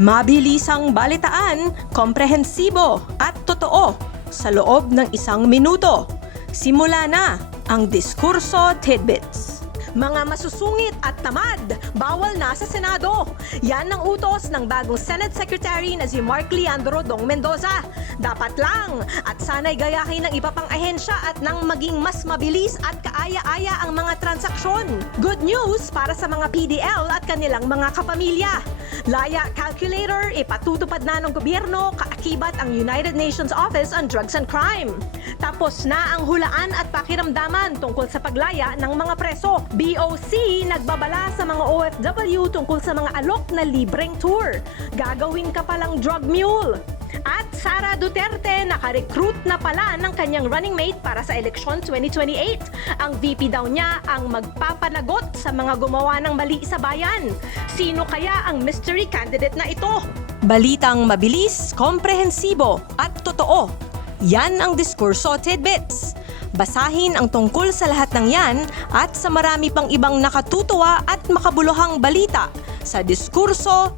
Mabilisang balitaan, komprehensibo at totoo sa loob ng 1 minuto. Simula na ang Diskurso Tidbits. Mga masusungit at tamad, bawal na sa Senado. Yan ang utos ng bagong Senate Secretary na si Mark Leandro Dong Mendoza. Dapat lang at sana'y gayahin ng iba pang ahensya at nang maging mas mabilis at kaaya-aya ang mga transaksyon. Good news para sa mga PDL at kanilang mga kapamilya. Laya Calculator, ipatutupad na ng gobyerno kaakibat ang United Nations Office on Drugs and Crime. Tapos na ang hulaan at pakiramdaman tungkol sa paglaya ng mga preso. BOC nagbabala sa mga OFW tungkol sa mga alok na libreng tour. Gagawin ka palang drug mule. At Sara Duterte nakarecruit na pala ng kanyang running mate para sa eleksyon 2028. Ang VP daw niya ang magpapanagot sa mga gumawa ng mali sa bayan. Sino kaya ang mystery candidate na ito? Balitang mabilis, komprehensibo at totoo. Yan ang Diskurso Tidbits. Basahin ang tungkol sa lahat ng yan at sa marami pang ibang nakatutuwa at makabuluhang balita sa diskurso.ph.